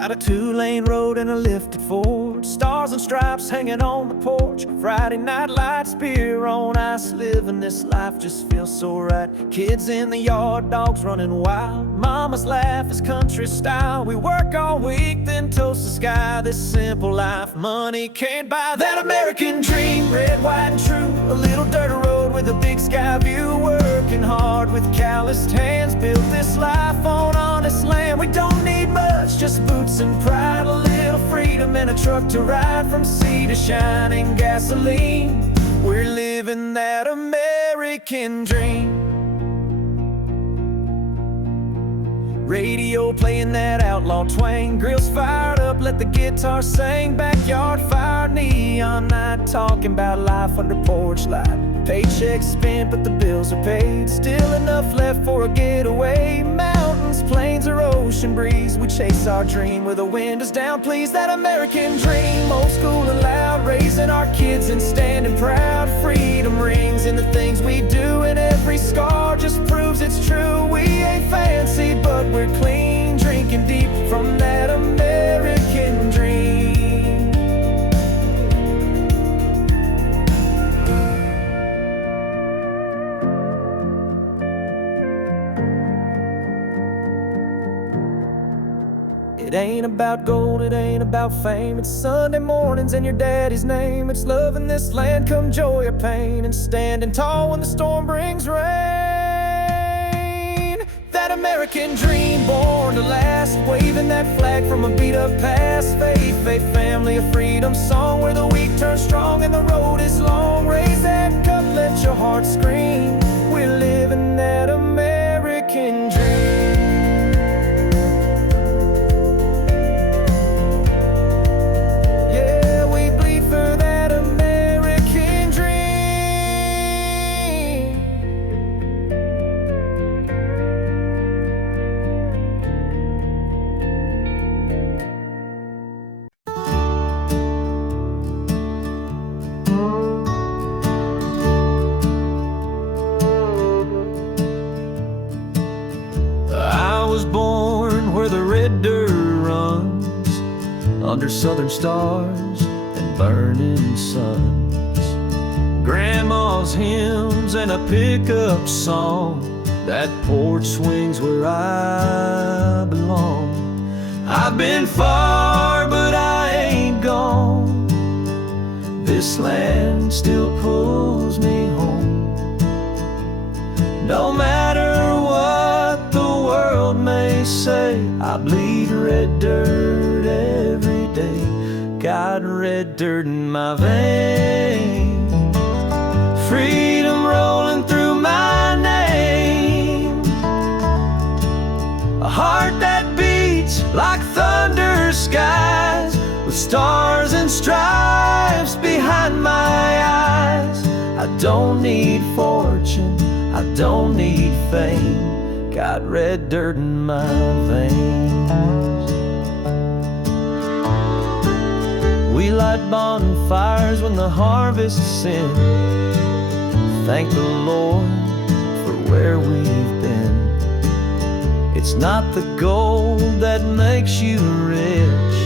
Got a 2-lane road and a lifted Ford, stars and stripes hanging on the porch. Friday night lights, beer on ice, living this life just feels so right. Kids in the yard, dogs running wild, mama's laugh is country style. We work all week, then toast the sky. This simple life, money can't buy. That American dream, red, white, and true. A little dirt road with a big sky view. Working hard with calloused hands, built this life on honest land. We don't need much, just boots and pride, a little freedom and a truck to ride from sea to shining gasoline. We're living that American dream. Radio playing that outlaw twang, grills fired up, let the guitar sing. Backyard fire, neon night, talking about life under porch light. Paychecks spent, but the bills are paid, still enough left for a getaway. Mountains, plains, or ocean breeze, we chase our dream with the windows down, please. That American dream, old school and loud, raising our kids and standing proud. Freedom rings in the things we do, and every scar just proves it's true. We ain't fancy, but we're clean, drinking deep from that American dream. It ain't about gold, it ain't about fame. It's Sunday mornings and your daddy's name. It's loving this land come joy or pain, and standing tall when the storm brings rain. That American dream, born to last, waving that flag from a beat up past. Faith, faith, family, a freedom song where the weak turn strong and the road is long. Raise that cup, let your heart scream. We're living that American dream. Under southern stars and burning suns, grandma's hymns and a pickup song. That porch swings where I belong. I've been far, but I ain't gone. This land still pulls me home. No matter what the world may say, I bleed red dirt every day. Got red dirt in my veins, freedom rolling through my name. A heart that beats like thunder skies, with stars and stripes behind my eyes. I don't need fortune, I don't need fame. Got red dirt in my veins. We light bonfires when the harvest's in. Thank the Lord for where we've been. It's not the gold that makes you rich,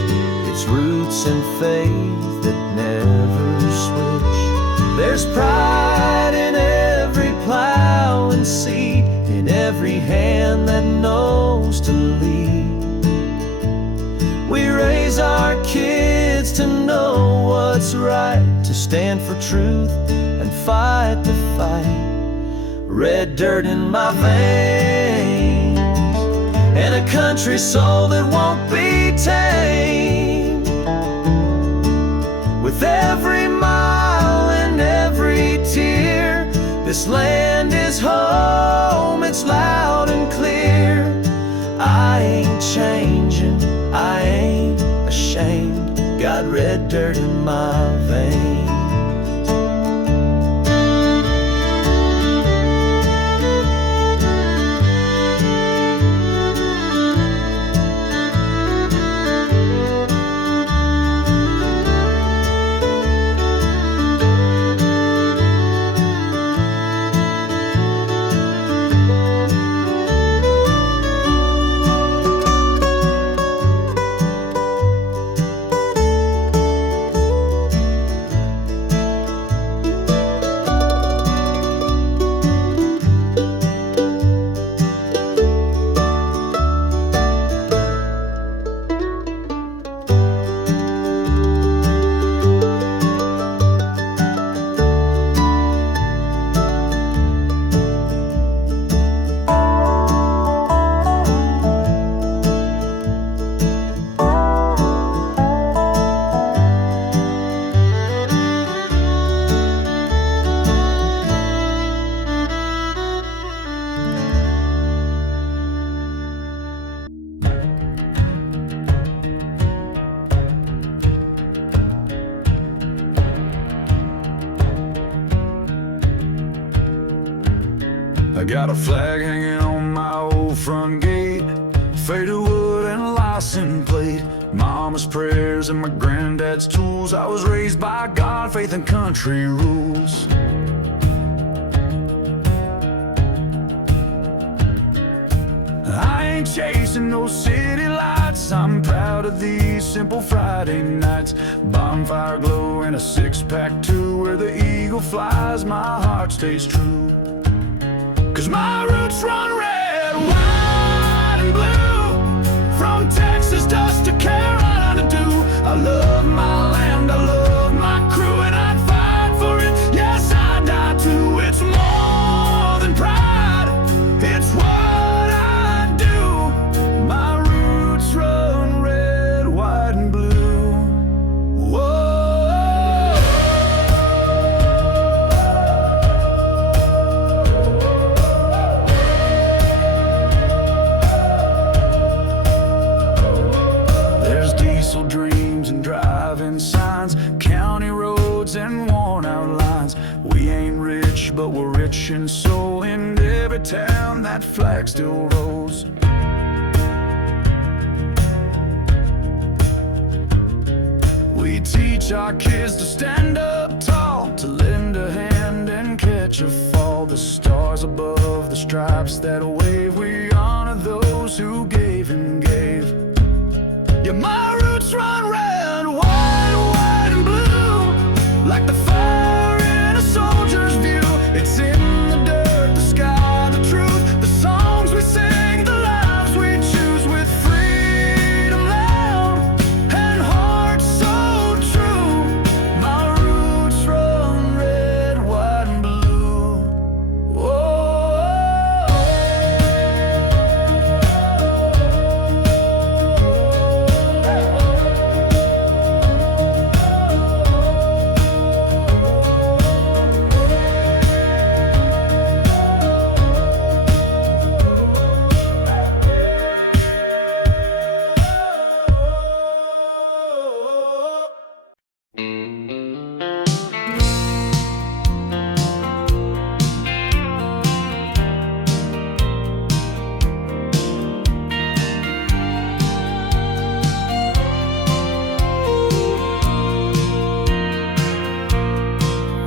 it's roots and faith that never switch. There's pride in every plow and seed, in every hand that knows to lead. We raise our kids to know what's right, to stand for truth and fight the fight. Red dirt in my veins, and a country soul that won't be tamed. With every mile and every tear, this land is home, it's loud and clear. I ain't changing, I ain't ashamed. Got red dirt in my veins. Got a flag hanging on my old front gate, faded wood and a license plate. Mama's prayers and my granddad's tools. I was raised by God, faith and country rules. I ain't chasing no city lights. I'm proud of these simple Friday nights. Bonfire glow and a six-pack too. Where the eagle flies, my heart stays true. 'Cause my roots run red, white and blue. From Texas dust to Carolina dew. I love my land, I love my crew, and I'd fight for it, yes I'd die too. It's more than pride, it's what I do. My roots run red, white and blue. Whoa. There's diesel dreams and driving signs, county roads and worn out lines. We ain't rich, but we're rich in soul. In every town that flag still rolls. We teach our kids to stand up tall, to lend a hand and catch a fall. The stars above, the stripes that wave, we honor those who gave and gave. Yeah, my roots run red, white and blue. Like the fire in a soldier's view. It's in the dirt, the sky, the truth. The songs we sing, the lives we choose. With freedom loud and heart so true. My roots run red, white and blue.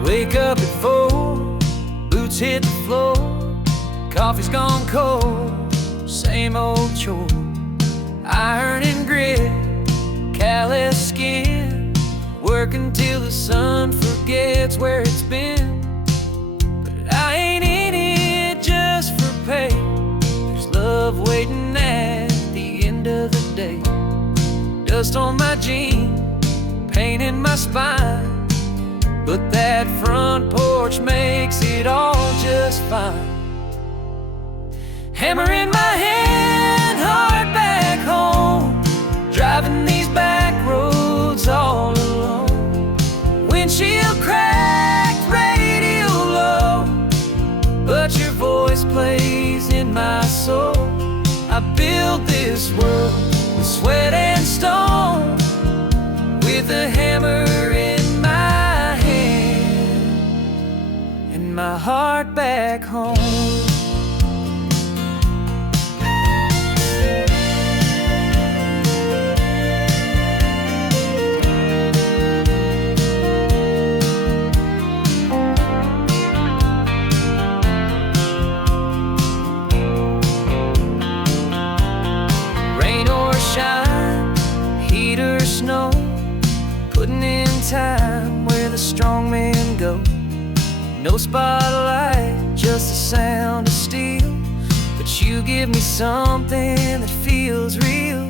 Wake up at 4, boots hit the floor. Coffee's gone cold, same old chore. Iron and grit, callous skin. Working till the sun forgets where it's been. But I ain't in it just for pay. There's love waiting at the end of the day. Dust on my jeans, pain in my spine. But that front porch makes it all just fine. Hammer in my hand, heart back home. Driving these back roads all alone. Windshield cracked, radio low. But your voice plays in my soul. I built this world with sweat and stone. With a hammer in my hand and my heart back home. Rain or shine, heat or snow, putting in time where the strong men go. No spotlight, just the sound of steel. But you give me something that feels real.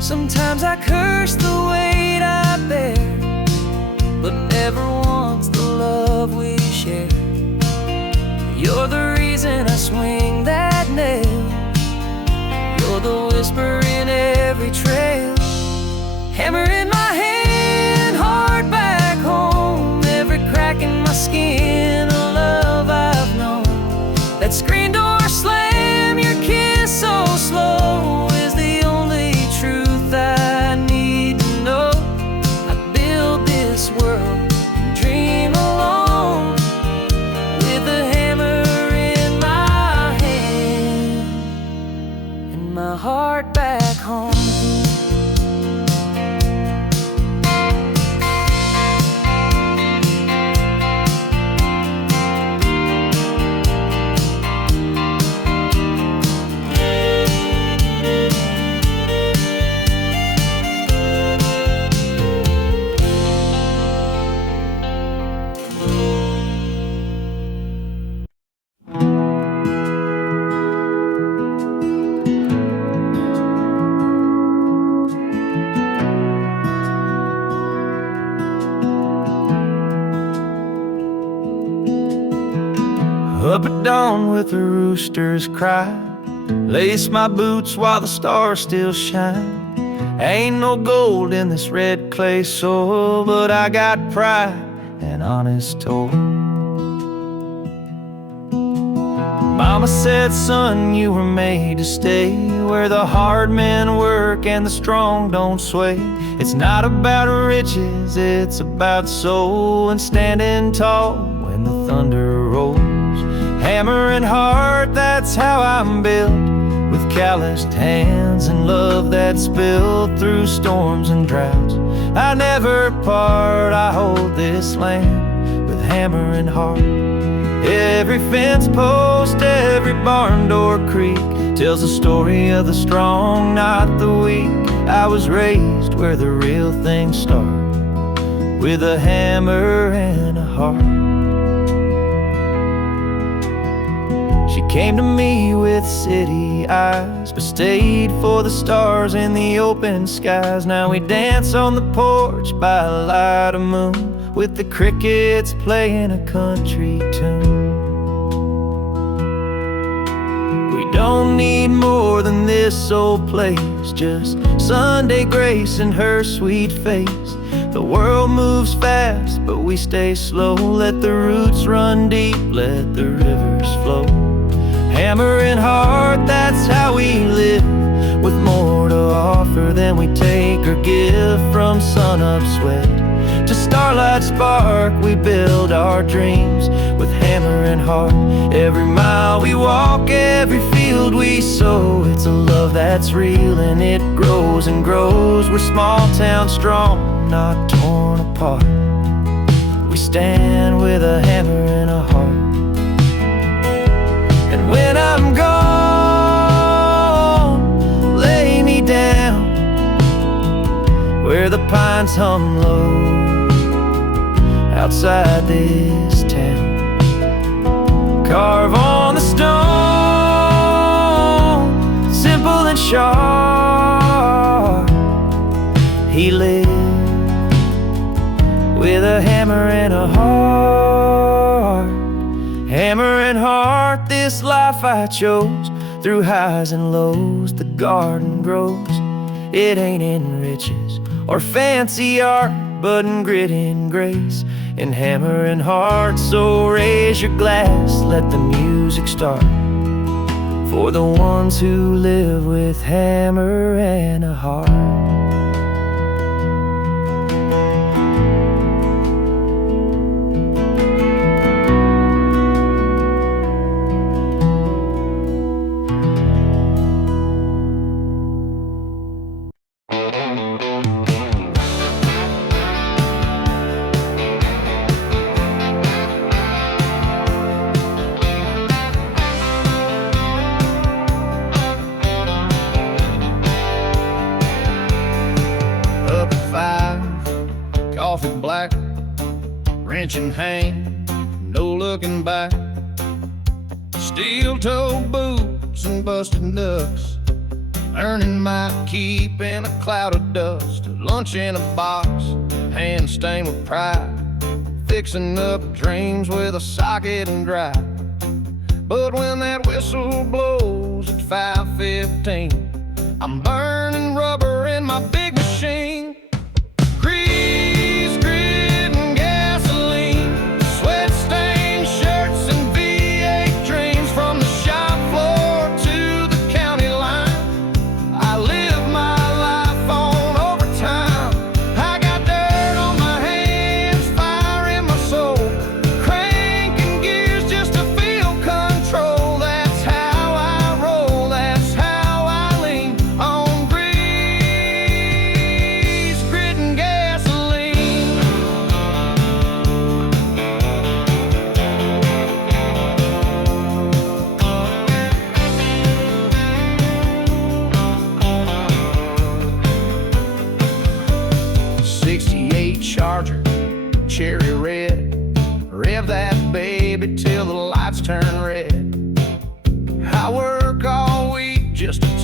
Sometimes I curse the weight I bear, but never once the love we share. You're the reason I swing that nail. You're the whisper in every trail. Hammer in my hand, heart back home. Every crack in my skin, a love I've known. That screen door slam, your kiss so slow, is the only truth I need to know. I build this world and dream alone with a hammer in my my heart back home. Up at dawn with the rooster's cry, lace my boots while the stars still shine. Ain't no gold in this red clay soil, but I got pride and honest toil. Mama said, son, you were made to stay where the hard men work and the strong don't sway. It's not about riches, it's about soul and standing tall when the thunder rolls. Hammer and heart, that's how I'm built, with calloused hands and love that's spilled through storms and droughts. I never part, I hold this land with hammer and heart. Every fence post, every barn door creak tells the story of the strong, not the weak. I was raised where the real things start, with a hammer and a heart. She came to me with city eyes, but stayed for the stars in the open skies. Now we dance on the porch by a light of moon, with the crickets playing a country tune. We don't need more than this old place, just Sunday grace and her sweet face. The world moves fast, but we stay slow. Let the roots run deep, let the rivers flow. Hammer and heart, that's how we live, with more to offer than we take or give. From sun-up sweat to starlight spark, we build our dreams with hammer and heart. Every mile we walk, every field we sow, it's a love that's real and it grows and grows. We're small town strong, not torn apart. We stand with a hammer and a heart. And when I'm gone, lay me down where the pines hum low outside this town. Carve on the stone, simple and sharp, he lived with a hammer and a heart. Hammer and heart, this life I chose. Through highs and lows, the garden grows. It ain't in riches or fancy art, but in grit and grace, in hammer and heart. So raise your glass, let the music start, for the ones who live with hammer and a heart. Coffee black, wrenching hand, no looking back. Steel-toed boots and busted nuts, earning my keep in a cloud of dust. Lunch in a box, hand stained with pride, fixing up dreams with a socket and drive. But when that whistle blows at 5:15, I'm burning rubber in my big machine.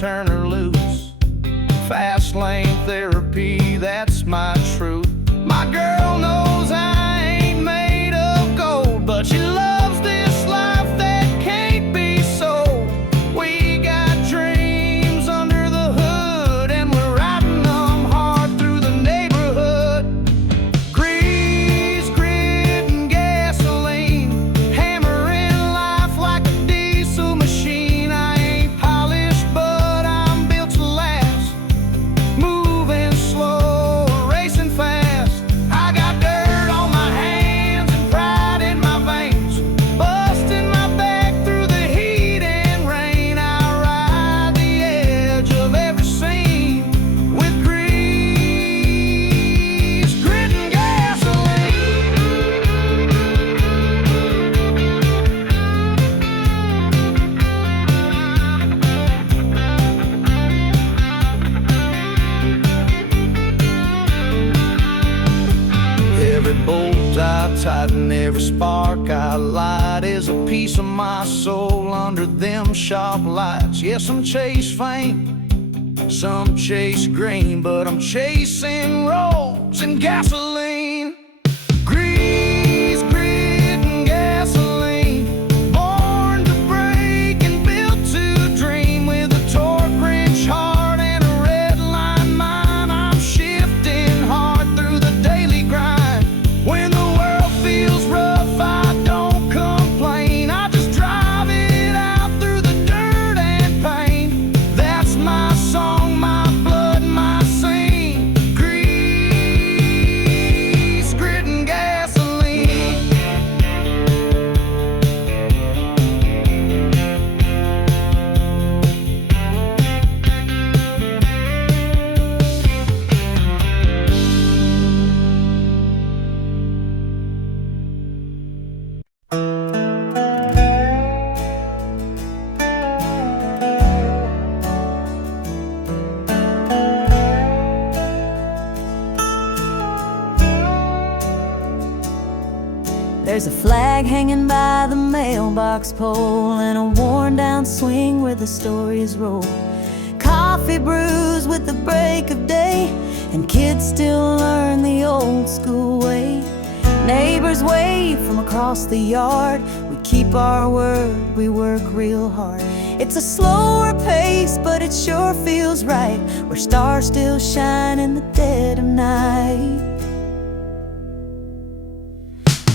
turn her loose. Fast lane therapy, that's my truth. My girl knows I ain't made of gold, but she loves this life that can't be sold. We got dreams under the hood, and we're riding them hard through the neighborhood. Grease, grit, and gasoline, hammering life like a diesel machine. I ain't polished, but I'm built to last. Moving slow, racing fast. I got dirt on my hands and pride in my veins, busting my back through the heat and rain. I ride the edge of every scene with grease, grit, and gasoline. Every bolt I tighten, every spark I light is a piece of my soul under them sharp lights. Yes, I'm chase fame, some chase green, but I'm chasing rolls and gasoline. Grease, grit, and gasoline, born to break and built to dream. With a torque wrench heart and a red line mind, I'm shifting hard through the daily grind. When the world feels rough, I don't complain. I just drive it out through the dirt and pain. That's my song, my blood, my scene. Grease, grit, and gasoline. There's a flag hanging by the mailbox pole and a worn down swing where the stories roll. Coffee brews with the break of day, and kids still learn the old school way. Neighbors wave from across the yard. We keep our word, we work real hard. It's a slower pace, but it sure feels right, where stars still shine in the dead of night.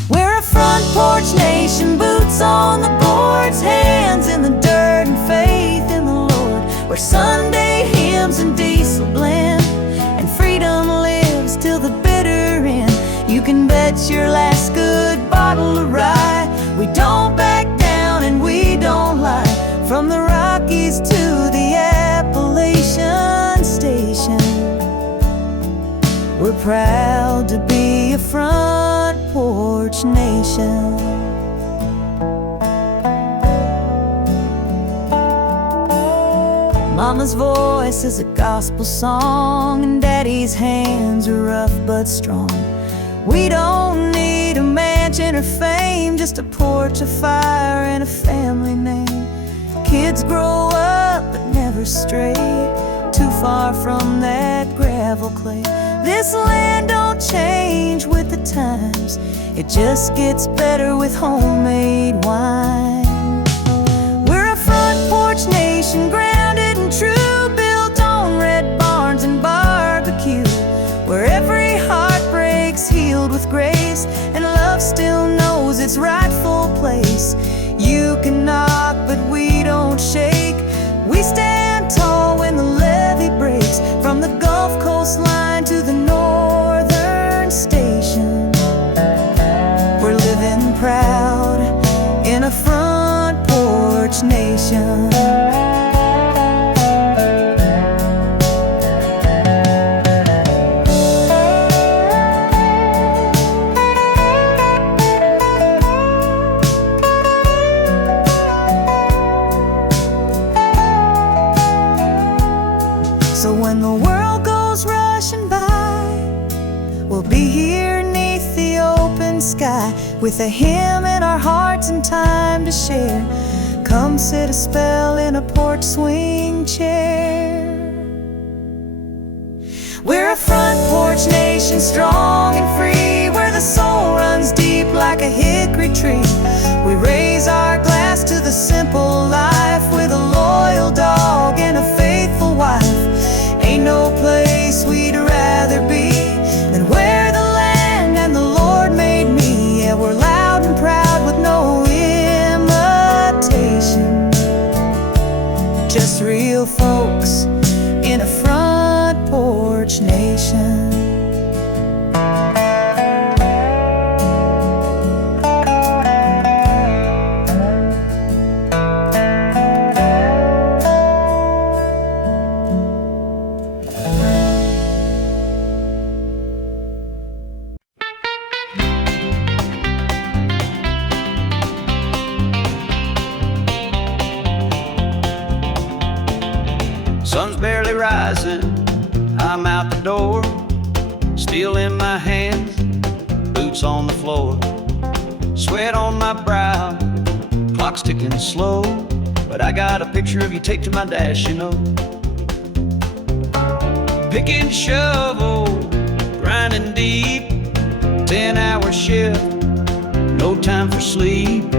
We're a front porch nation, boots on the boards, hands in the dirt and faith in the Lord. Where Sunday hymns and diesel blend, and freedom lives till the bitter end. You can bet your last good bottle of rye, we don't back down and we don't lie. From the Rockies to the Appalachian station, we're proud to be a front porch nation. Mama's voice is a gospel song, and Daddy's hands are rough but strong. We don't need a mansion or fame, just a porch, a fire, and a family name. Kids grow up but never stray too far from that gravel clay. This land don't change with the times, it just gets better with homemade wine. We're a front porch nation, grounded and true, built on red barns and barbecue, where every heart breaks healed with grace, and love still knows its rightful place. You can knock, but we don't shake. We stand tall when the levee breaks, from the Gulf Coast line to the northern station. We're living proud in a front porch nation. So when the world goes rushing by, we'll be here neath the open sky, with a hymn in our hearts and time to share. Come sit a spell in a porch swing chair. We're a front porch nation, strong and free, where the soul runs deep like a hickory tree. We raise our glass to the simple life, with a loyal dog and a faithful wife. Ain't no place we'd rather be than where the land and the Lord made me. Yeah, we're loud and proud with no imitation, just real folks in a front porch nation. Sun's barely rising, I'm out the door, steel in my hands, boots on the floor, sweat on my brow, clock's ticking slow, but I got a picture of you taped to my dash, you know. Pick and shovel, grinding deep, 10-hour shift, no time for sleep,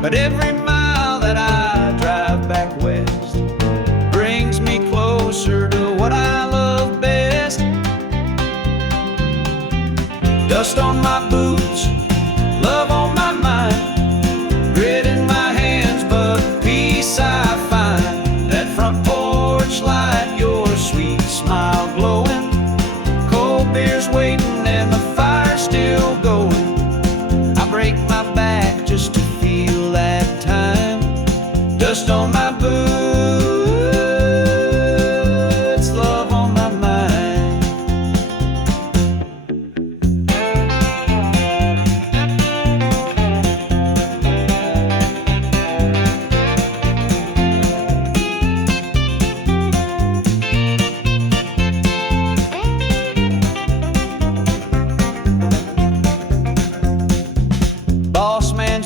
but every mile that I drive back west brings me closer to what I love best. Dust on my boots, love on my mind, grit in my hands, but peace I find. That front porch light, your sweet smile glowing, cold beers waiting and the fire still going. I break my back just to feel that time. Dust on my boots,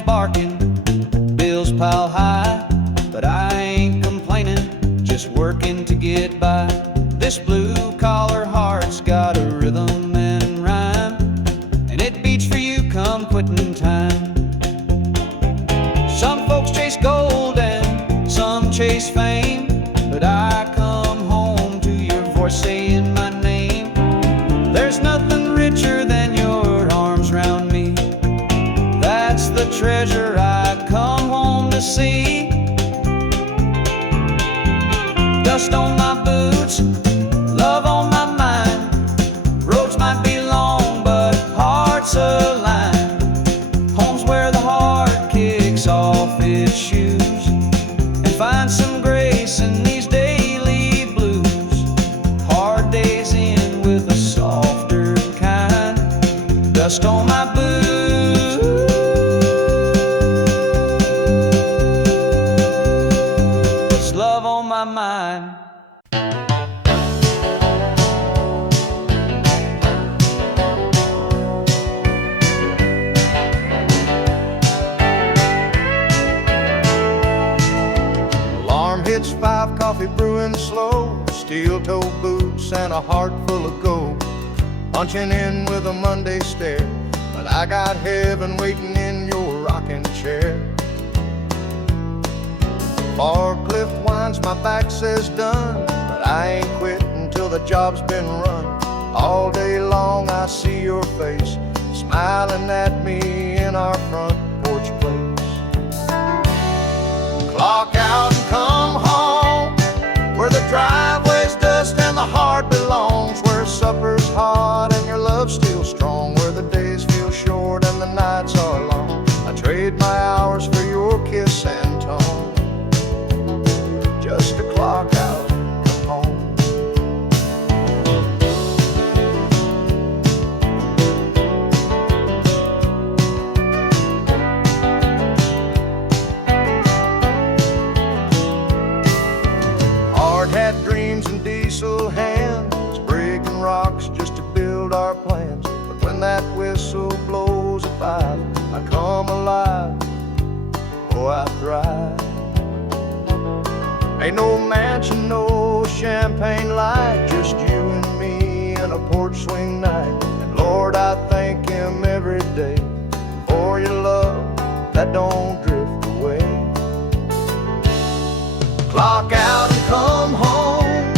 barking, bills pile high, but I ain't complaining, just working to get by. This blue-collar heart's got a rhythm and rhyme, and it beats for you come quitting time. Some folks chase gold and some chase fame, but I come home to your voice saying my name. There's nothing richer than your arms round me, that's the treasure I come home to see. Dust on my boots, love on my mind, roads might be long but hearts align. Home's where the heart kicks off its shoes and finds some grace in these daily blues. Hard days end with a softer kind. Dust on my boots, my mind. Alarm hits 5, coffee brewing slow, steel-toed boots and a heart full of gold. Punching in with a Monday stare, but I got heaven waiting in your rocking chair. Forklift winds, my back says done, but I ain't quitting till the job's been run. All day long I see your face, smiling at me in our front porch place. Clock out and come home, where the driveway's dust and the heart belongs, where supper's hot and your love's still strong, where the days feel short and the nights are long. I trade my hours for your kiss and tone, just to clock out and come home. Hard hat dreams and diesel hands, breaking rocks just to build our plans. But when that whistle blows at 5, I come alive, oh I thrive. Ain't no mansion, no champagne light, just you and me in a porch swing night. And Lord, I thank Him every day for your love that don't drift away. Clock out and come home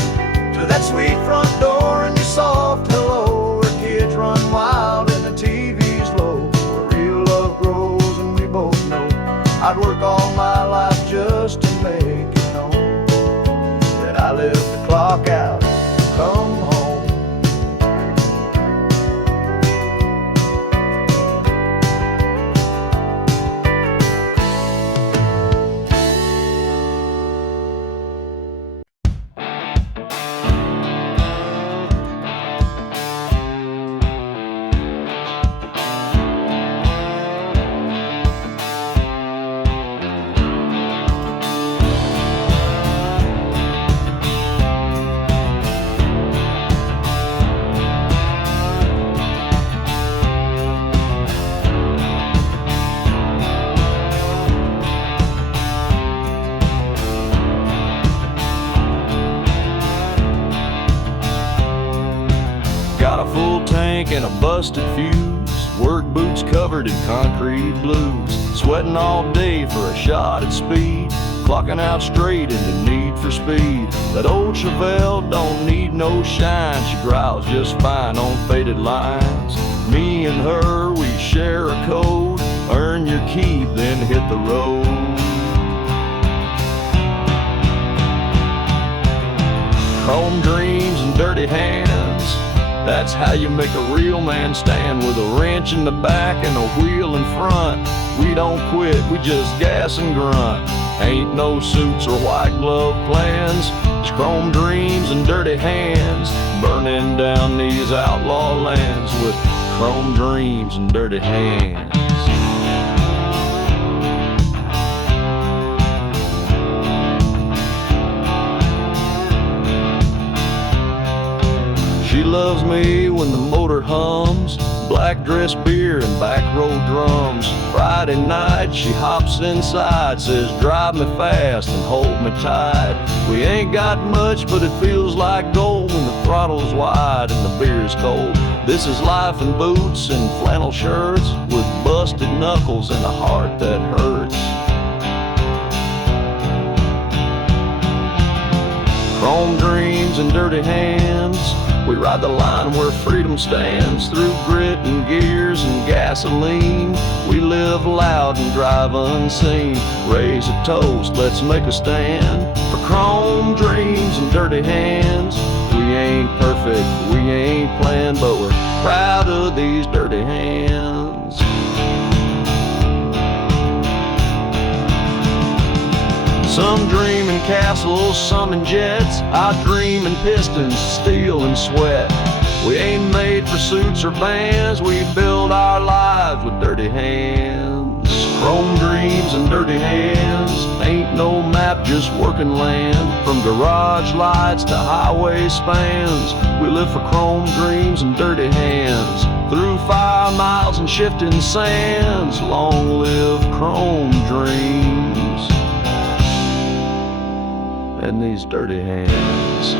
to that sweet front door and your soft hello, where kids run wild and the TV's low, where real love grows and we both know I'd work all my life just to make it known that I live the clock out, come home. Got a full tank and a busted fuse, work boots covered in concrete blues, sweating all day for a shot at speed, clocking out straight in the need for speed. That old Chevelle don't need no shine, she growls just fine on faded lines. Me and her, we share a code, earn your keep, then hit the road. Chrome dreams and dirty hands, that's how you make a real man stand, with a wrench in the back and a wheel in front. We don't quit, we just gas and grunt. Ain't no suits or white glove plans, it's chrome dreams and dirty hands, burning down these outlaw lands with chrome dreams and dirty hands. She loves me when the motor hums, black dress beer and back row drums. Friday night she hops inside, says drive me fast and hold me tight. We ain't got much but it feels like gold when the throttle's wide and the beer's cold. This is life in boots and flannel shirts, with busted knuckles and a heart that hurts. Chrome dreams and dirty hands, we ride the line where freedom stands, through grit and gears and gasoline. We live loud and drive unseen, raise a toast, let's make a stand for chrome dreams and dirty hands. We ain't perfect, we ain't planned, but we're proud of these dirty hands. Some dream in castles, some in jets. I dream in pistons, steel and sweat. We ain't made for suits or bands, we build our lives with dirty hands. Chrome dreams and dirty hands, ain't no map, just working land. From garage lights to highway spans, we live for chrome dreams and dirty hands. Through 5 miles and shifting sands, long live chrome dreams and these dirty hands.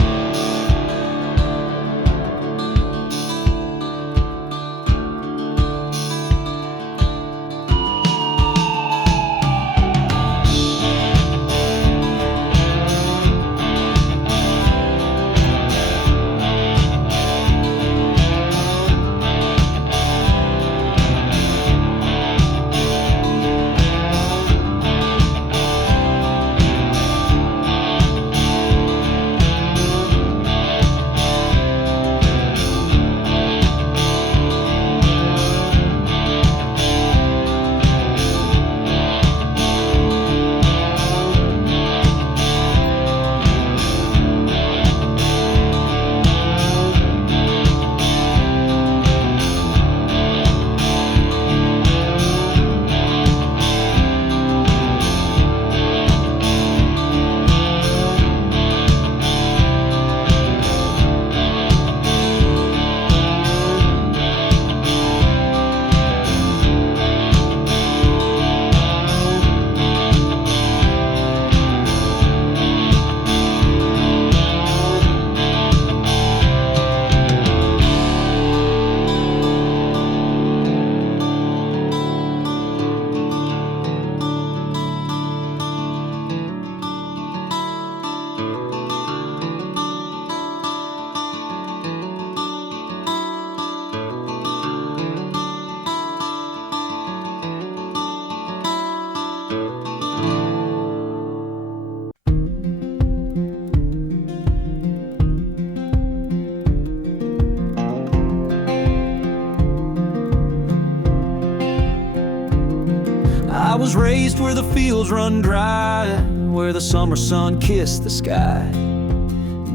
raised where the fields run dry, where the summer sun kissed the sky.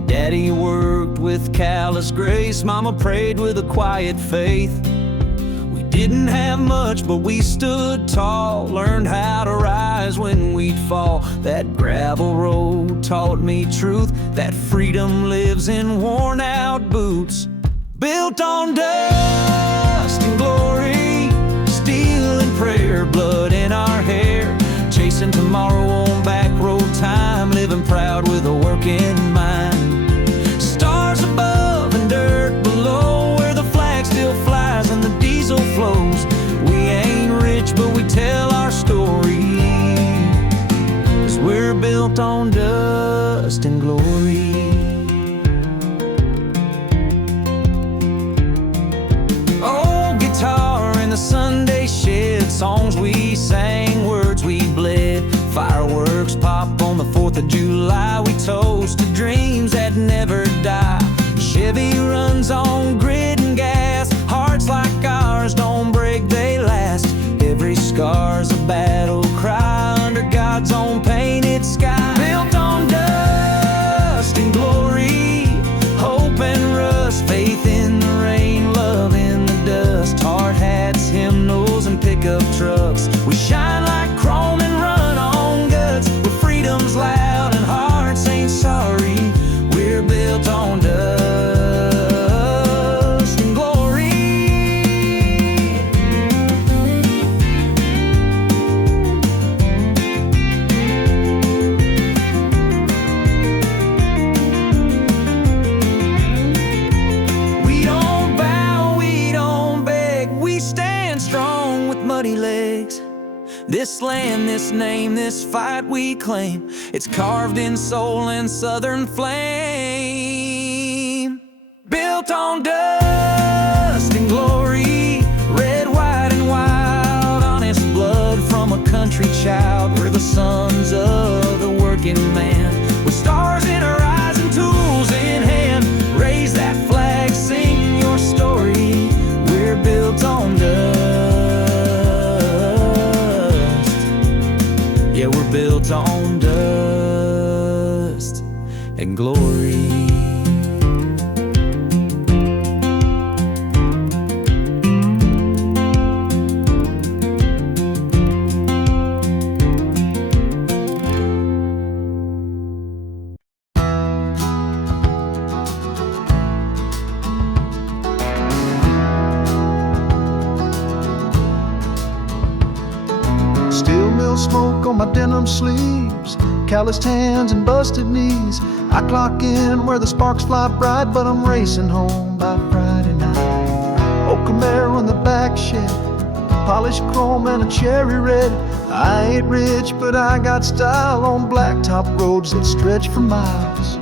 Daddy worked with callous grace, Mama prayed with a quiet faith. We didn't have much, but we stood tall, learned how to rise when we'd fall. That gravel road taught me truth, that freedom lives in worn out boots. Built on dust and glory, steel and prayer, blood in our hair, chasing tomorrow on back road time, living proud with a working mind. Stars above and dirt below, where the flag still flies and the diesel flows. We ain't rich, but we tell our story, 'cause we're built on dust and glory. Old guitar in the Sunday shed, songs we sang, words we bled. Fireworks pop on the 4th of July, we toast to dreams that never die. Chevy runs on grit and gas, hearts like ours don't break, they last. Every scar's a battle cry under God's own painted sky. Built on dust and glory, hope and rust, faith in the rain, love in the dust. Hard hats, hymnals, and pickup trucks, we shine like chrome and run on guts. Where freedom's loud and hearts ain't sorry, we're built on dust and glory. We don't bow, we don't beg, we stand strong with muddy legs. This land, this name, this fight we claim, it's carved in soul and southern flame. Built on dust and glory, red, white, and wild, honest blood from a country child. We're the sons of the working man, with stars in our eyes and tools in hand. Raise that flag, sing your story, we're built on dust. Yeah, we're built on dust and glory. Steel mill smoke on my denim sleeves, calloused hands and busted knees. I clock in where the sparks fly bright, but I'm racing home by Friday night. Old Camaro in the back shed, polished chrome and a cherry red. I ain't rich, but I got style on blacktop roads that stretch for miles.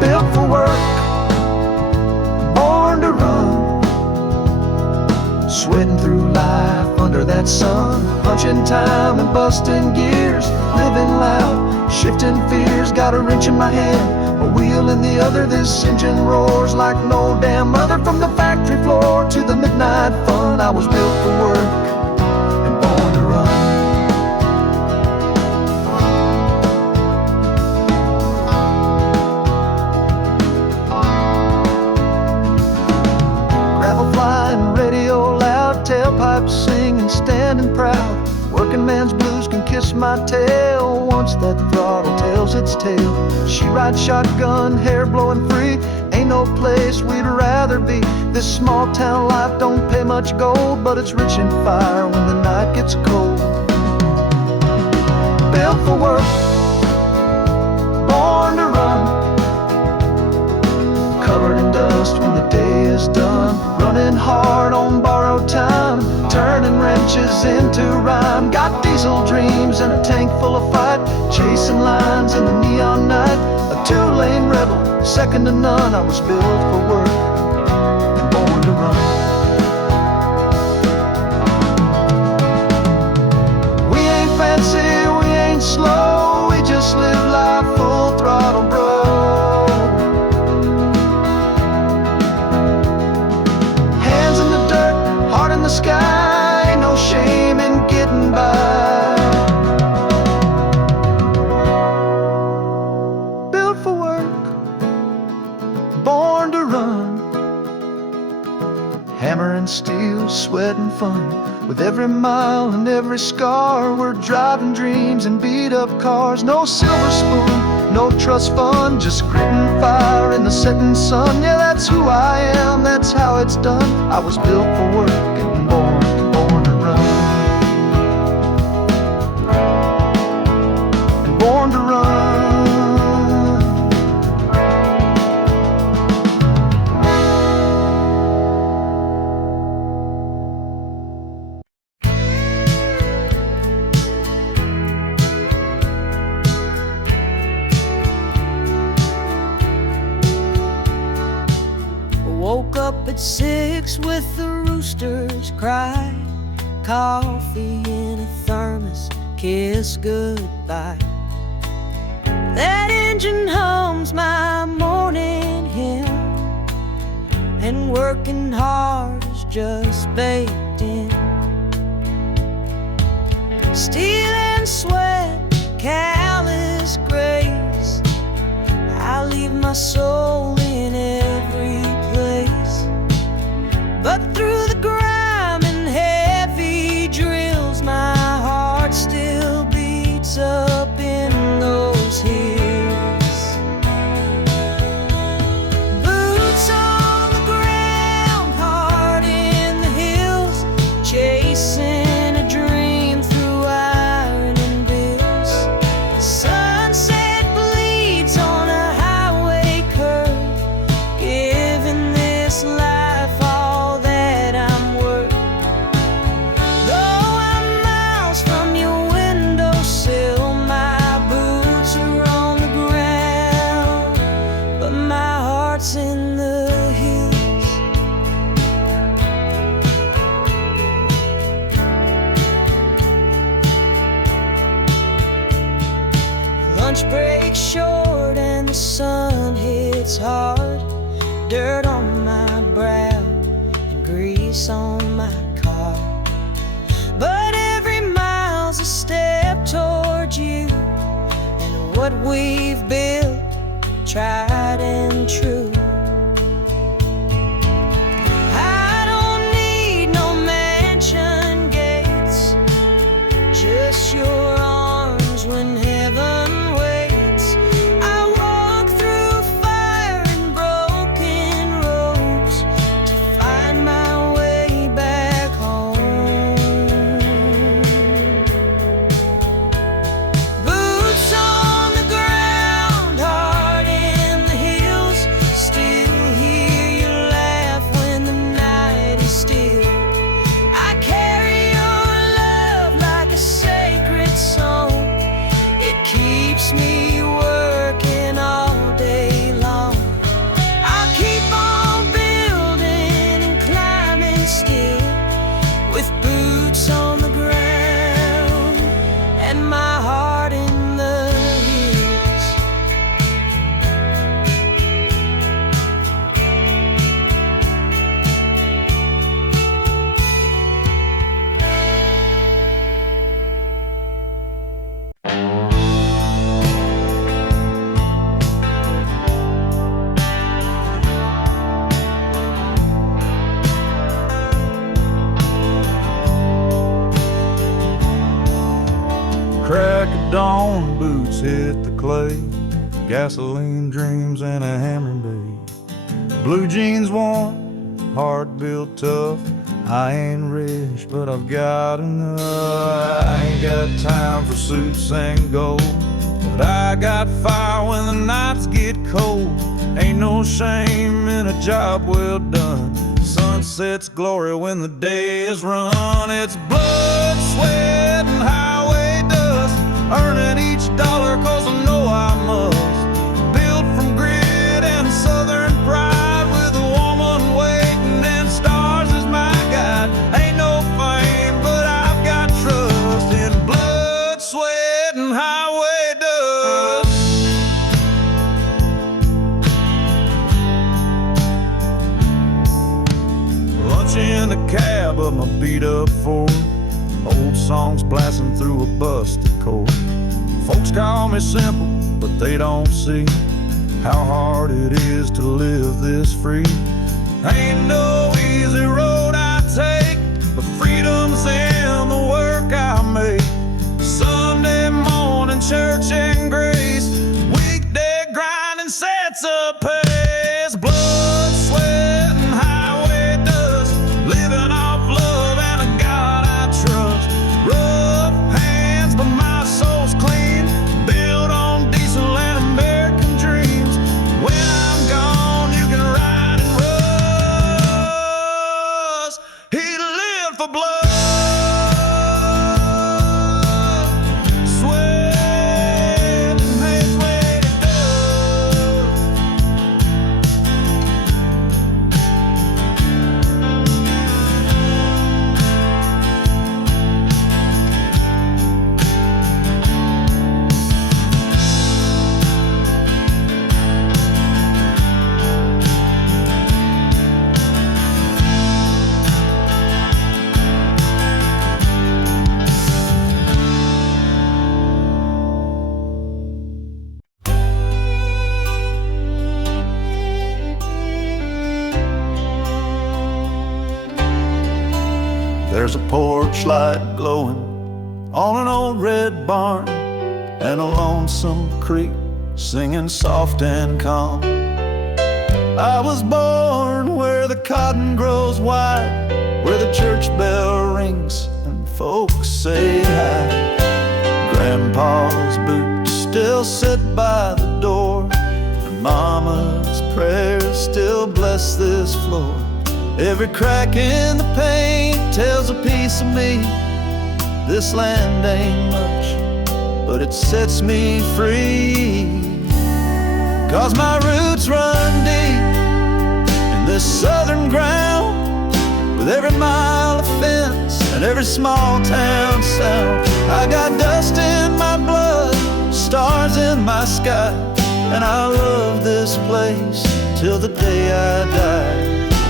Built for work, born to run, sweating through life under that sun, punching time and busting gears, living loud, shifting fears. Got a wrench in my hand, a wheel in the other. This engine roars like no damn other. From the factory floor to the midnight fun, I was built for work and born to run. Gravel flying, radio loud, tailpipes singing, standing proud. Working man's blues can kiss my tail once that throttle tells its tale. She rides shotgun, hair blowing free. Ain't no place we'd rather be. This small town life don't pay much gold, but it's rich in fire when the night gets cold. Built for work, born to run, covered in dust when the day is done. Running hard on borrowed time, turning wrenches into rhyme. Got diesel dreams and a tank full of fight, chasing lines in the neon night. A two-lane rebel, second to none. I was built for work and born to run. We ain't fancy, we ain't slow, we just live life full throttle, bro. Hands in the dirt, heart in the sky, ain't no shame in getting and steel, sweat and fun. With every mile and every scar, we're driving dreams in beat-up cars. No silver spoon, no trust fund, just grit and fire in the setting sun. Yeah, that's who I am, that's how it's done. I was built for work and born to run. And born to run. Woke up at 6 with the roosters cry, coffee in a thermos, kiss goodbye. That engine hums my morning hymn, and working hard is just baked in. Steel and sweat, callous grace, I leave my soul in every place. But through the grime and heavy drills, my heart still beats up in those hills. Boots on the ground, heart in the hills, chasing a dream through iron and bills. Sunset bleeds on a highway curve, giving this life all that I'm worth. Though I'm miles from your windowsill, my boots are on the ground, but my heart's in the hills. Lunch break short and the sun hits hard, dirt on my brow and grease on my car. But every mile's a step towards you and what we've built, tried and true. I don't need no mansion gates, just your arms when heaven waits. I walk through fire and broken roads to find my way back home. Boots on the ground, heart in the hills, still hear you laugh when the night is still. I carry your love like a sacred song. It keeps me working all day long. I'll keep on building and climbing still, with boots on the ground and my heart in the hills. Crack of dawn, boots hit the clay, gasoline dreams and a hammer day. Blue jeans warm, heart built tough. I ain't rich, but I've got enough. I ain't got time for suits and gold, but I got fire when the nights get cold. Ain't no shame in a job well done. Sunset's glory when the day is run. It's blood, sweat, and highway dust, earning each dollar 'cause I know I must. Built from grit and southern pride, with a woman waiting and stars as my guide. Ain't no fame, but I've got trust in blood, sweat, and highway dust. Lunch in the cab of my beat-up Ford, old songs blasting through a busted chord. Folks call me simple, but they don't see how hard it is to live this free. Ain't no easy road I freedom's in the work I make. Sunday morning church and grace, weekday grinding sets a pace. Blood, sweat, and highway dust, living off love and a God I trust. Rough hands, but my soul's clean, built on diesel and American dreams. When I'm gone, you can ride and rust. He lived for blood. There's a porch light glowing on an old red barn and a lonesome creek singing soft and calm. I was born where the cotton grows wide, where the church bell rings and folks say hi. Grandpa's boots still sit by the door, and Mama's prayers still bless this floor. Every crack in the paint tells a piece of me. This land ain't much, but it sets me free. 'Cause my roots run deep in this southern ground, with every mile of fence and every small town sound. I got dust in my blood, stars in my sky, and I love this place till the day I die.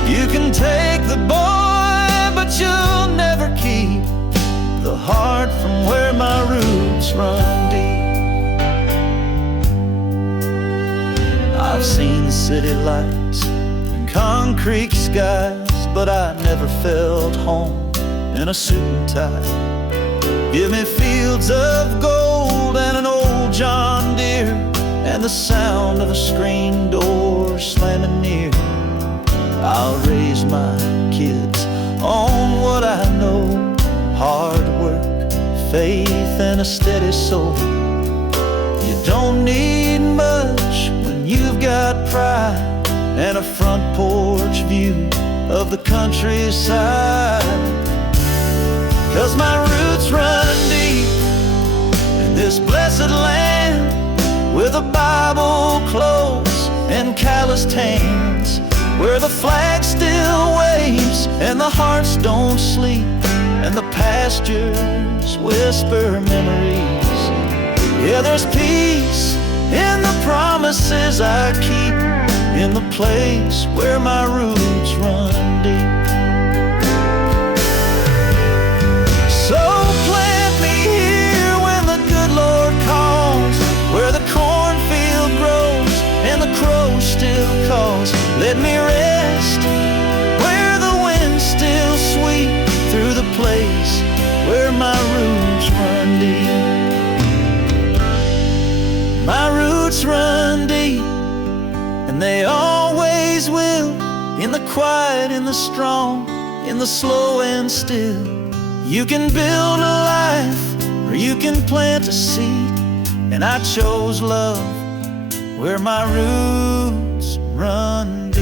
You can take the boy, but you'll never keep the heart from where my roots run deep. I've seen the city lights and concrete skies, but I never felt home in a suit and tie. Give me fields of gold and an old John Deere, and the sound of a screen door slamming near. I'll raise my kids on what I know: hard work, faith, and a steady soul. You don't need much when you've got pride and a front porch view of the countryside. 'Cause my roots run deep in this blessed land, with a Bible close and calloused hands, where the flag still waves and the hearts don't sleep, and the pastures whisper memories. Yeah, there's peace in the promises I keep, in the place where my roots run deep. So plant me here when the good Lord calls, where the cornfield grows and the crow still calls. Let me rest where the wind's still sweet, through the place where my roots run deep. My roots run deep, and they always will, in the quiet, in the strong, in the slow and still. You can build a life, or you can plant a seed, and I chose love where my roots run deep.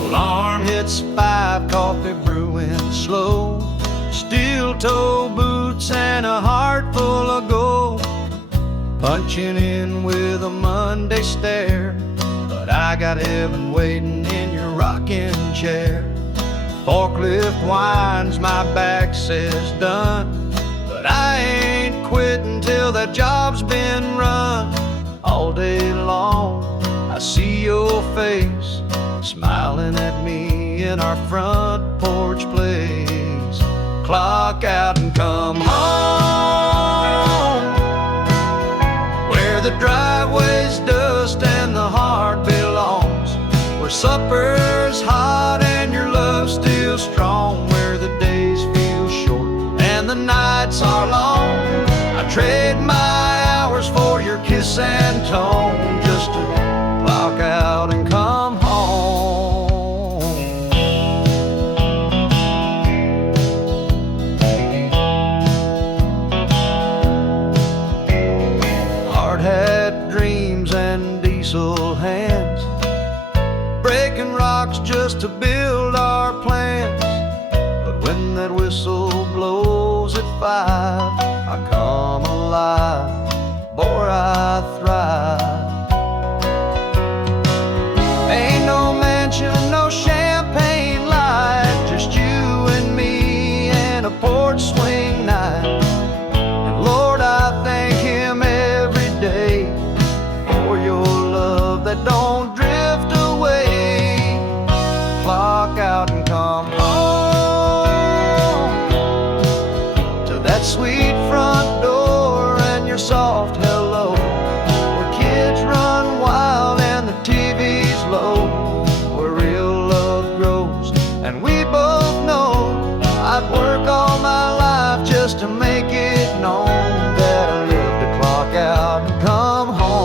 Alarm hits 5, coffee brewing slow, steel-toe boots and a heart full of gold. Punching in with a Monday stare, but I got heaven waiting in your rocking chair. Forklift whines, my back says done, but I ain't quitting till that job's been run. All day long see your face smiling at me in our front porch place. Clock out and come home, where the driveway's dust and the heart belongs, where supper's hot and your love's still strong, where the days feel short and the nights are long. I trade my hours for your kiss and tone, just to clock out and come home. Hard hat dreams and diesel hands, breaking rocks just to build our plans. But when that whistle blows at 5, I come alive, boy, I thrive. Ain't no mansion, no champagne light, just you and me and a porch swing night. And Lord, I thank Him every day for your love that don't drift away. Clock out and come home to that sweet front door and your soft hello, where kids run wild and the TV's low, where real love grows. And we both know I'd work all my life just to make it known that I live to clock out and come home.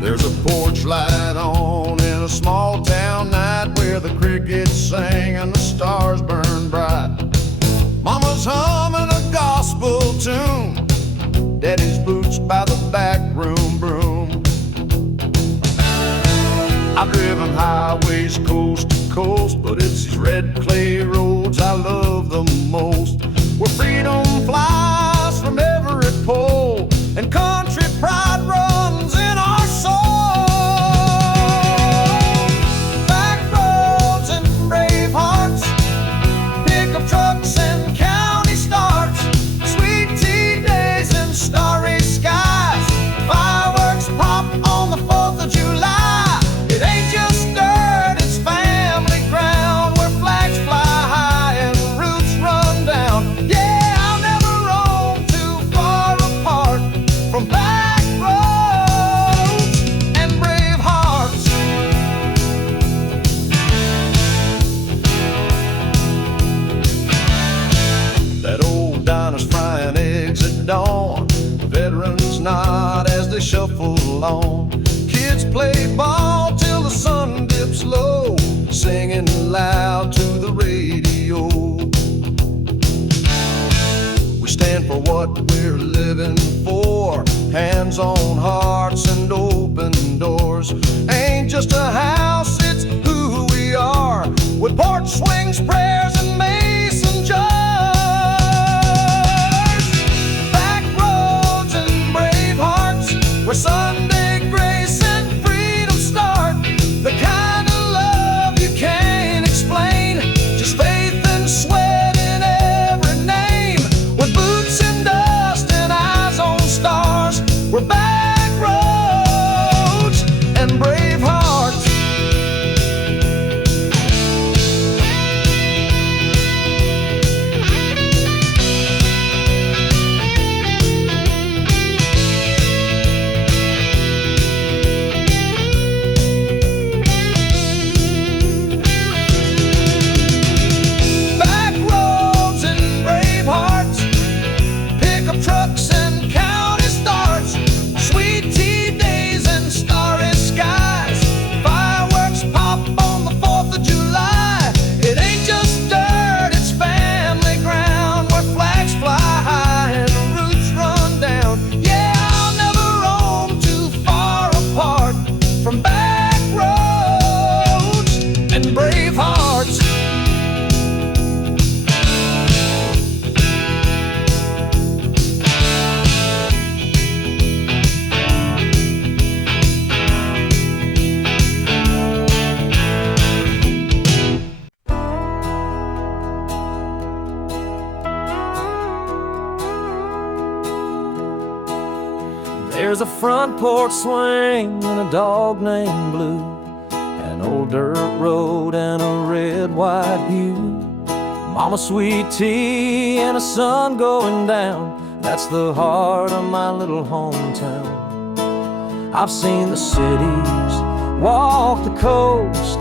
There's a porch light on in a small town night, where the crickets sing and the stars burn bright. Mama's humming a gospel tune, Daddy's boots by the back room broom. I've driven highways coast to coast, but it's these red clay roads I love the most, where freedom flies from every pole and country pride runs in our soul. Back roads and brave hearts, pickup trucks and county starts, sweet tea days and starry skies, fireworks pop on the 4th of July. It ain't just dirt, it's family ground, where flags fly high and roots run down. Yeah, I'll never roam too far apart from back roads and brave hearts. That old diner's frying eggs at dawn, veterans nod as they shuffle along. Kids play ball till the sun dips low, singing loud to the radio. We stand for what we're living for, hands on hearts and open doors. Ain't just a house, it's who we are, with porch swings, prayers, and mason jars. Back roads and brave hearts, where Sunday grace and freedom start. The kind of love you can't explain, just faith and sweat in every name, with boots and dust and eyes on stars. We're back roads and brave hearts. There's a front porch swing and a dog named Blue, an old dirt road and a red, white hue. Mama sweet tea and a sun going down. That's the heart of my little hometown. I've seen the cities, walked the coast,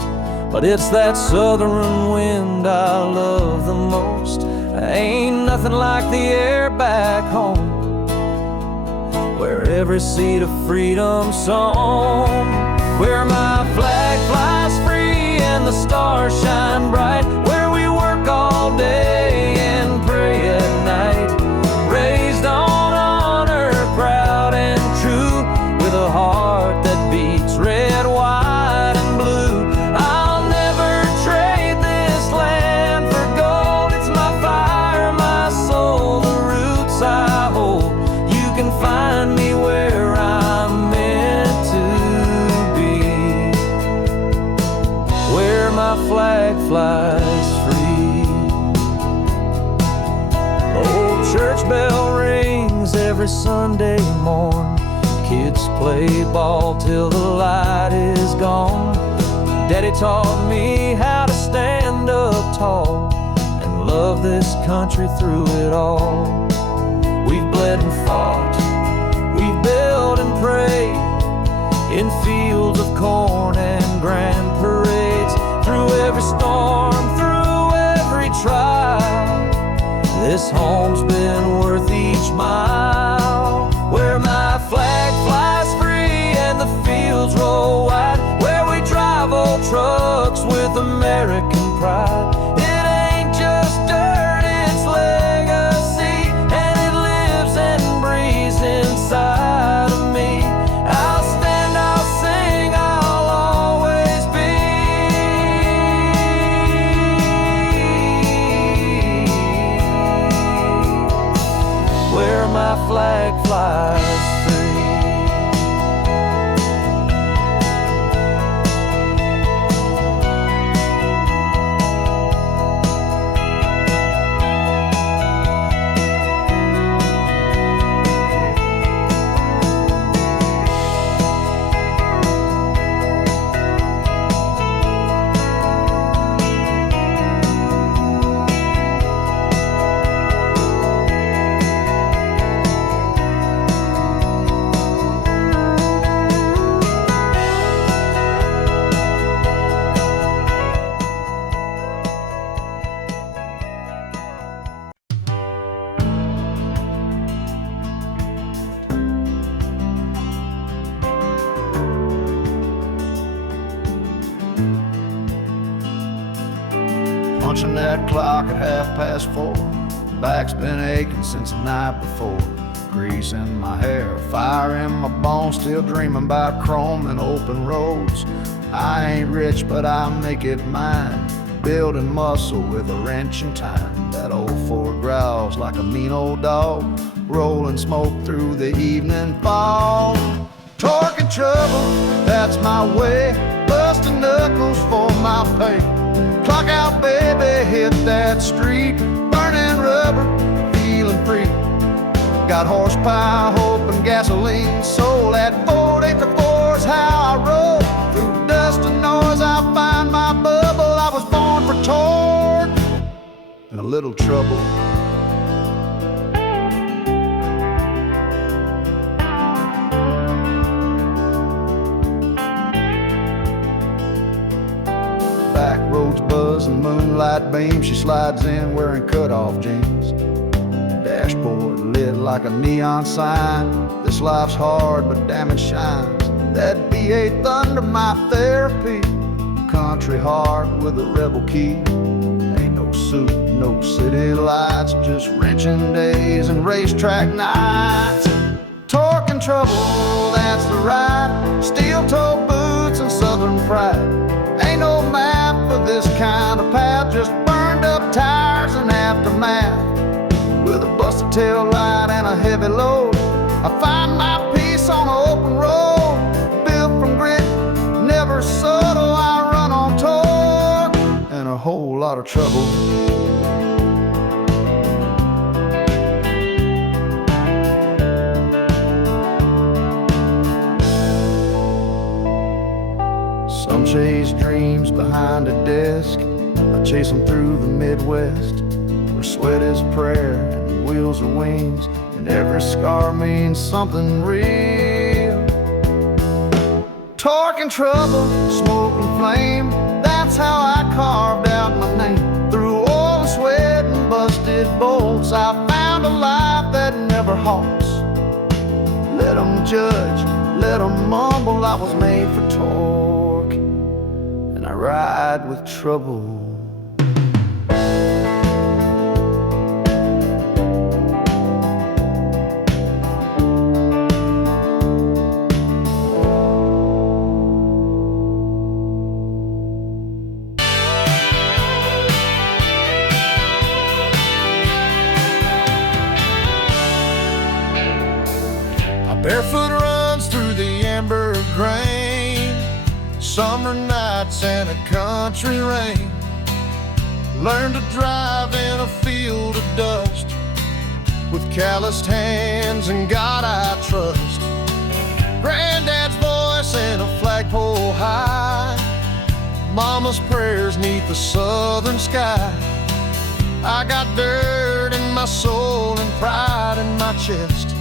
but it's that southern wind I love the most. Ain't nothing like the air back home, where every seed of freedom's sown, where my flag flies free and the stars shine bright, where we work all day and pray at night, raised on honor, proud and true, with a heart that beats red, white, and blue. I'll never trade this land for gold. It's my fire, my soul, the roots I hold. You can find me where I'm meant to be, where my flag flies free. The old church bell rings every Sunday morn. Kids play ball till the light is gone. Daddy taught me how to stand up tall and love this country through it all. We've bled and fought, we've built and prayed in fields of corn and grand parades. Through every storm, through every trial, this home's been worth each mile. Where my flag flies free and the fields roll wide, where we drive old trucks with American pride. It ain't just dirt, it's legacy, and it lives and breathes inside of me. I'll stand, I'll sing, I'll always be where my flag flies free. Punching that clock at 4:30. Back's been aching since the night before. Grease in my hair, fire in my bones, still dreaming about chrome and open roads. I ain't rich, but I make it mine, building muscle with a wrench in time. That old Ford growls like a mean old dog, rolling smoke through the evening fog. Torque and trouble, that's my way, busting knuckles for my pay. Clock out, baby, hit that street, burning rubber, feeling free. Got horsepower, hope, and gasoline, soul at 484's how I roll. Through dust and noise, I find my bubble. I was born for torque and a little trouble. Back roads buzzing, moonlight beams. She slides in wearing cut-off jeans. Dashboard lit like a neon sign. This life's hard, but damn it shines. That V8 thunder, my therapy. Country heart with a rebel key. Ain't no suit, no city lights, just wrenching days and racetrack nights. Torque and trouble, that's the ride. Steel-toe boots and southern pride. Ain't no map for this kind of path, just burned up tires and aftermath. With a busted tail light and a heavy load, I find my peace on an open road. Built from grit, never subtle, I run on torque and a whole lot of trouble. chase dreams behind a desk. I chase them through the Midwest, where sweat is prayer and wheels are wings, and every scar means something real. Torque and trouble, smoke and flame, that's how I carved out my name. Through oil and sweat and busted bolts, I found a life that never halts. Let them judge, let them mumble, I was made for torque, and I ride with trouble. Barefoot runs through the amber grain, summer nights and a country rain. Learned to drive in a field of dust, with calloused hands and God I trust. Granddad's voice in a flagpole high, Mama's prayers neath the southern sky. I got dirt in my soul and pride in my chest.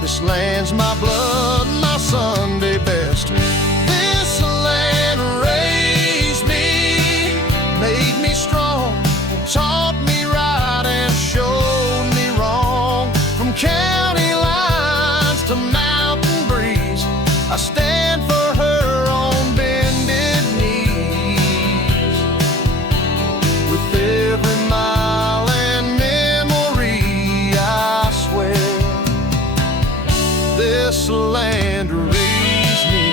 This land's my blood, my Sunday best. This land raised me, made me strong, taught me right and showed me wrong. From county lines to mountain breeze, I stand for her on bended knees. With every mile and memory, I swear this land raised me.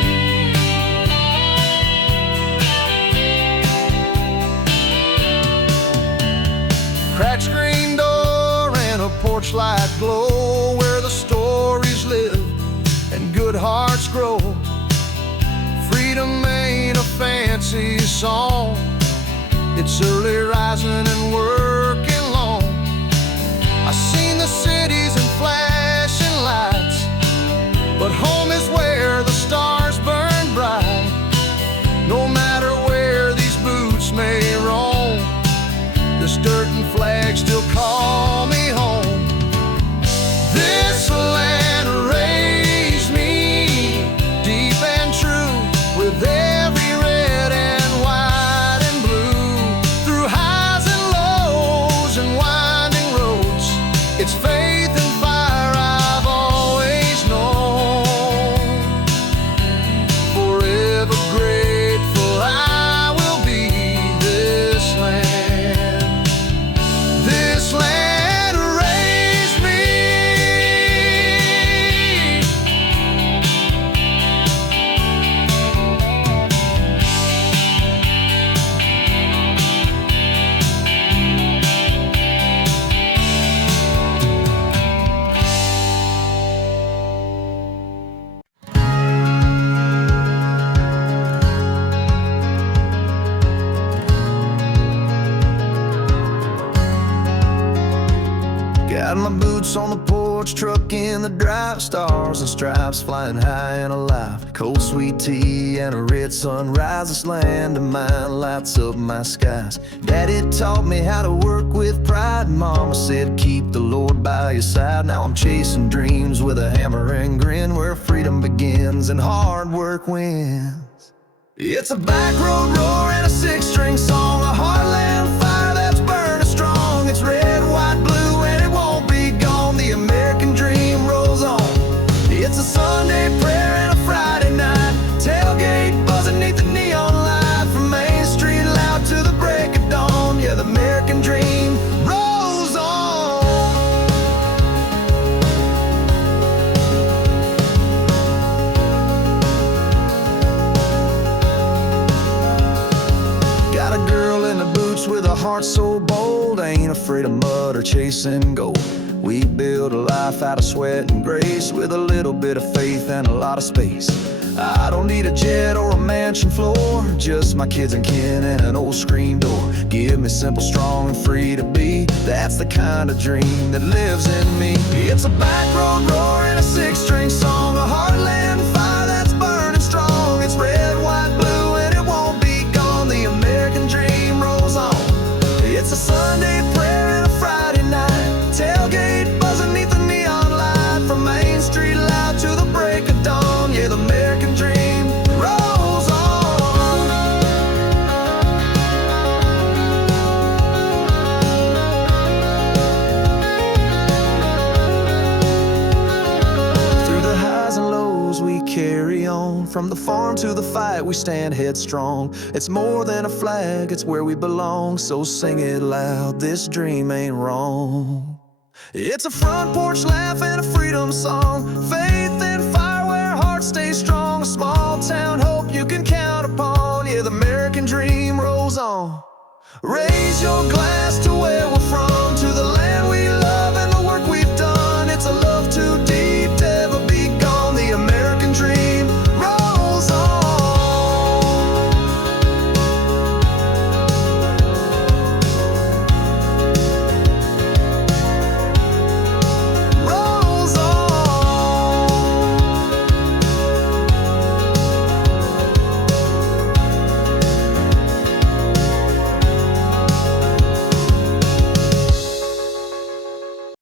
Cracked screen door and a porch light glow, where the stories live and good hearts grow. Freedom ain't a fancy song, it's early rising and working long. I seen the cities and flashing lights, but home is where the stars burn bright. No matter where these boots may roam, this dirt and flag still call me home. This land raised me, deep and true, with every red and white and blue. Through highs and lows and winding roads, it's faith and fire I've always known. Forever grateful I will be. This land raised me. Got my boots on the porch, truck in the drive, stars and stripes flying high and alive. Cold sweet tea and a red sunrise, this land of mine lights up my skies. Daddy taught me how to work with pride, Mama said keep the Lord by your side. Now I'm chasing dreams with a hammer and grin, where freedom begins and hard work wins. It's a back road roar and a six-string song, a heartland fire that's burning strong. It's red, white, blue, and it won't be gone. The American dream rolls on. It's a Sunday prayer and a Friday night, tailgate buzzing neath the neon light, from Main Street loud to the break of dawn. Yeah, the American dream rolls on. Got a girl in the boots with a heart so bold, ain't afraid of mud or chasing gold. We build a life out of sweat and grace, with a little bit of faith and a lot of space. I don't need a jet or a mansion floor, just my kids and kin and an old screen door. Give me simple, strong, and free to be. That's the kind of dream that lives in me. It's a back road roar and a six-string song, a heartland fire that's burning strong. It's red, white, blue, and it won't be From the farm to the fight, we stand headstrong. It's more than a flag, it's where we belong. So sing it loud, this dream ain't wrong. It's a front porch laugh and a freedom song. Faith and fire where hearts stay strong. A small town hope you can count upon. Yeah, the American dream rolls on. Raise your glass to where